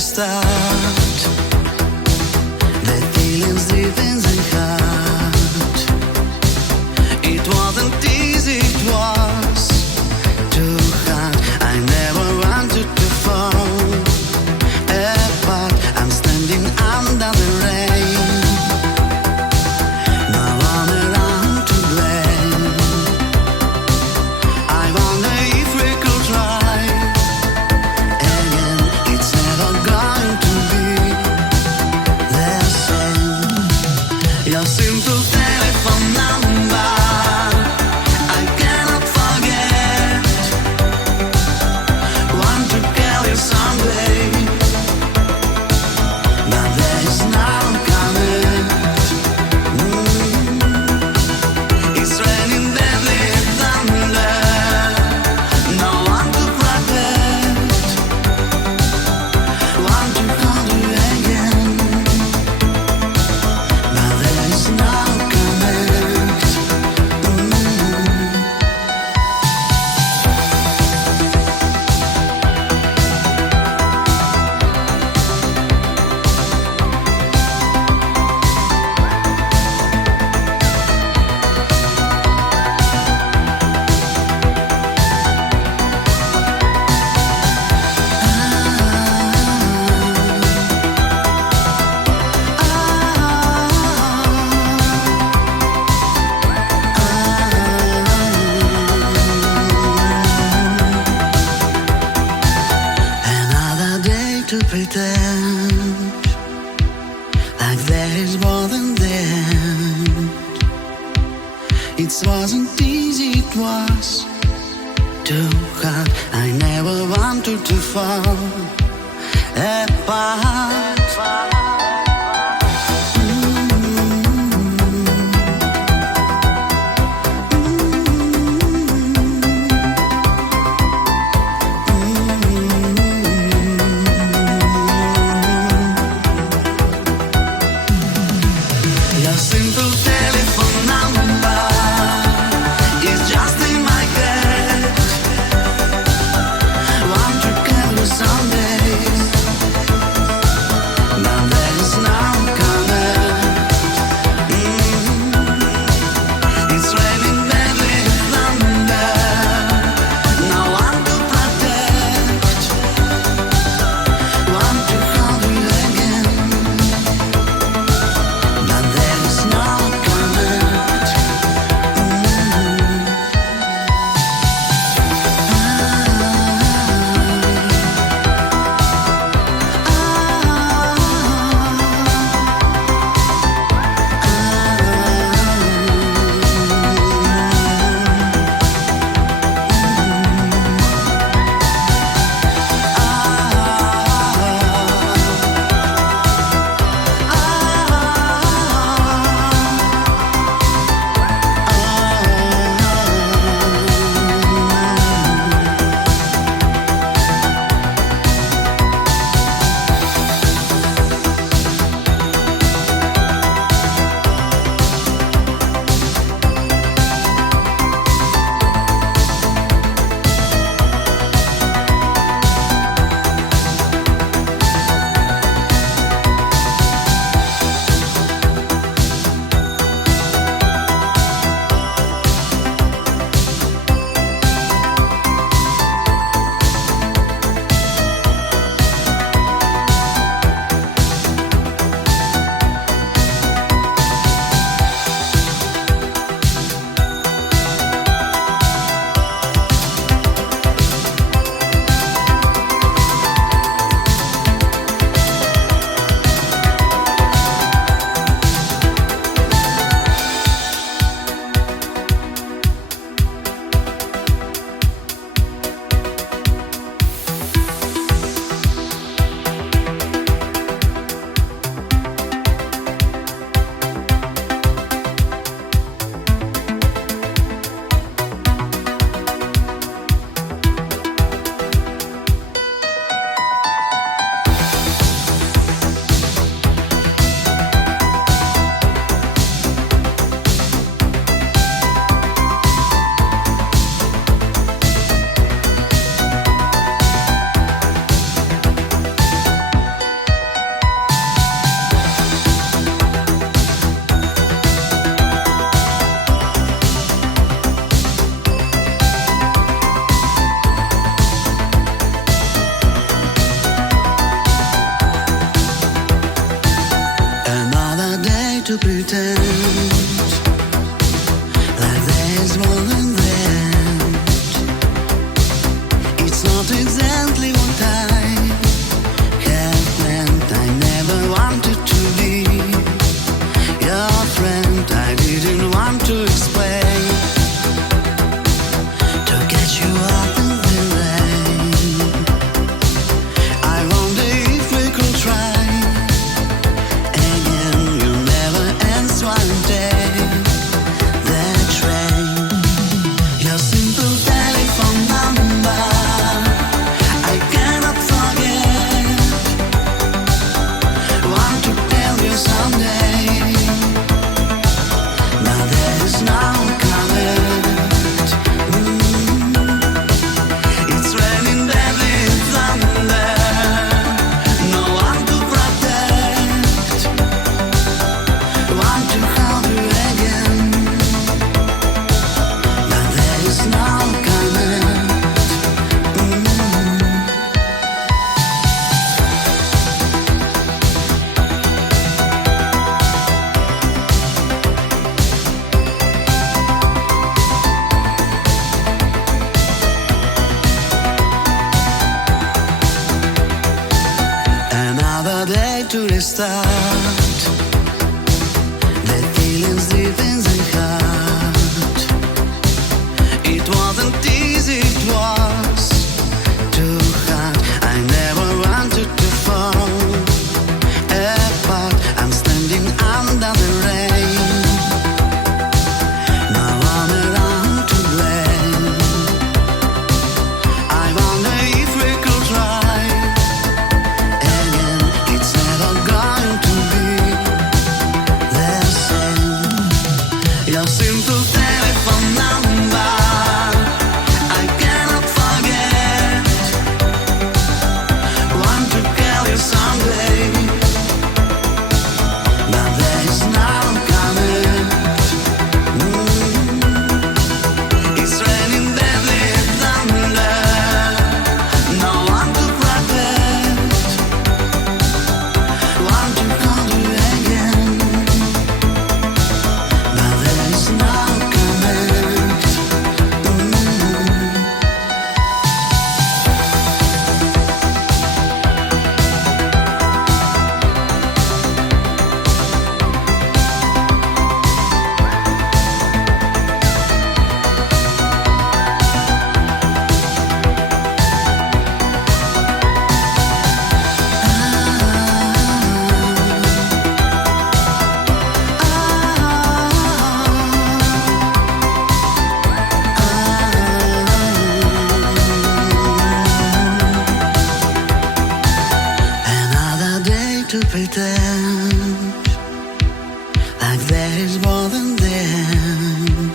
start. The feelings deep in the heart. It wasn't easy, it was too hard. I never wanted to fall apart. I'm standing under the rain. No one around to blame. I wonder if we could try again. It's never going to be the same. Your simple telephone number I cannot forget. Want to call you someday, but there is no connect. It's raining deadly thunder. No one to protect. Want to call you again, but there is no connect. Another day to pretend like there is more than the end. It wasn't easy, it was too hard. I never wanted to fall apart. Your simple telephone number is just in my head. Want to call you someday, but to restart the feelings deep in the heart. It wasn't easy, it was too hard. I never wanted to fall apart. I'm standing under the rain. Now I'm around to blame. I wonder if we could try again. It's never going to be the same. Your simple telephone number I cannot forget. Want to call you someday, but there is no connect. It's raining deadly thunder. No one to protect. Want to call you again, but there is no connect. Another day to pretend like there is more than the end.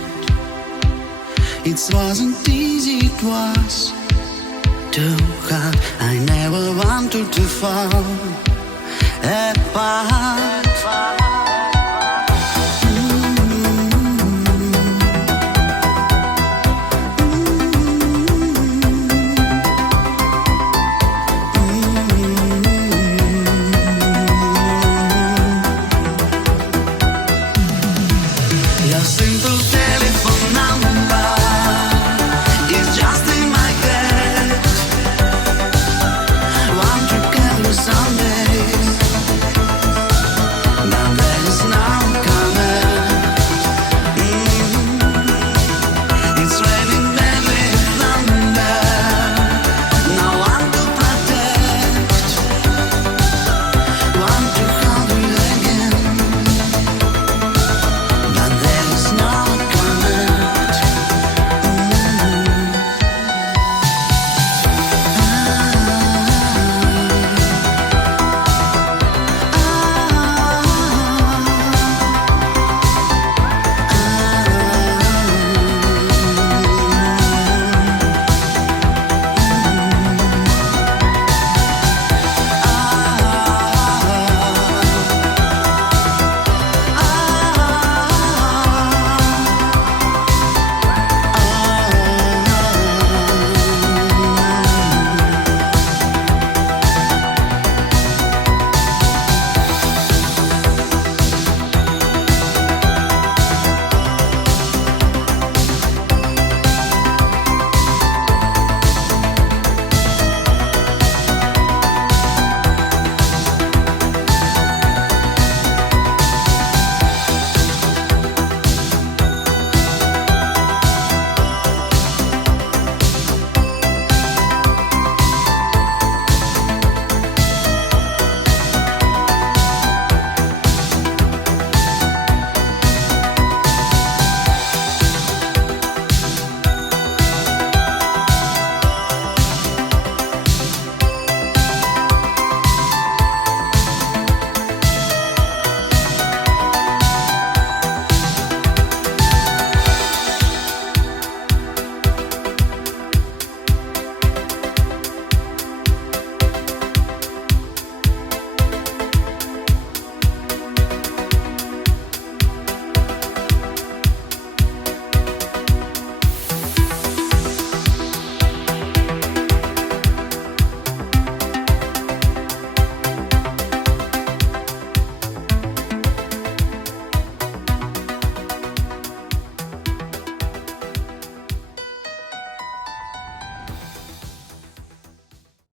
It wasn't easy, it was too hard. I never wanted to fall apart.